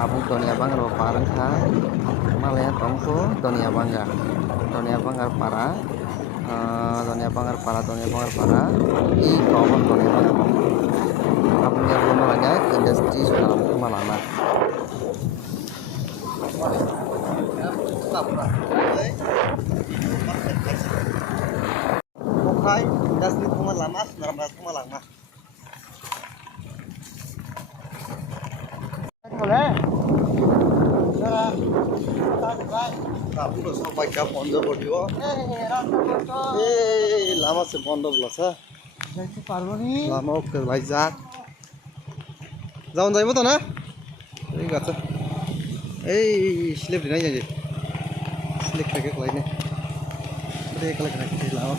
abuk donia bangar bo parang khai malaya tongko donia bangar para donia bangar para i kawan donia bangar abung yang belum lagi industri sudah malana Bukai industri kuma lama sebenarnya kuma lama boleh কাপড় সবাই কা বন্ধ করিব এই লামা সে বন্ধ বলছা যাইতে পারবো নি লামা ওকে ভাই যা যাওন যাইবো তো না ঠিক আছে এই স্লিপ নাই যাই স্লিপ থেকে কই না দেখলে লামা